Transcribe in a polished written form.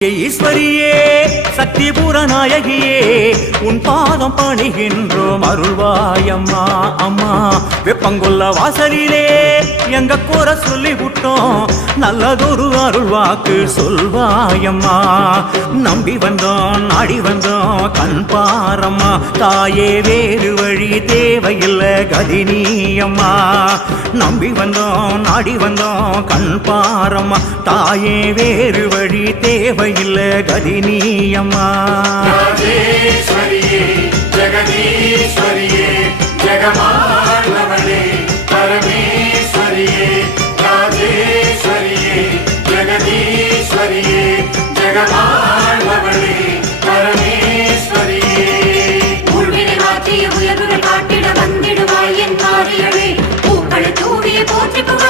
ஈஸ்வரியே சக்தி புறநாயகியே உன் பாதம் பணிகின்றோம் அருள்வாயம்மா அம்மா வெப்பங்கொல்ல வாசலிலே எங்க கூற சொல்லி விட்டோம் நல்லதொரு அருள்வாக்கு சொல்வாயம்மா நம்பி வந்தோம் நாடி வந்தோம் கண் பாரம்மா தாயே வேறு வழி தேவையில்லை கதினியம்மா நம்பி வந்தோம் நாடி வந்தோம் கண் பாரம்மா தாயே வேறு வழி தேவையில்லை கதினியம்மா ராஜேஸ்வரியே ஜெகதீஸ்வரியே ஜெகமாளவளே பரமேஸ்வரியே ராஜேஸ்வரியே ஜெகதீஸ்வரியே ஜெகமாளவளே பரமேஸ்வரியே ஊழ்வினை மாற்றிய உயர்வுகள் காட்டிட வந்திடுவாய் என் மாறியவே பூக்களை தூவிய போற்றி புகழ்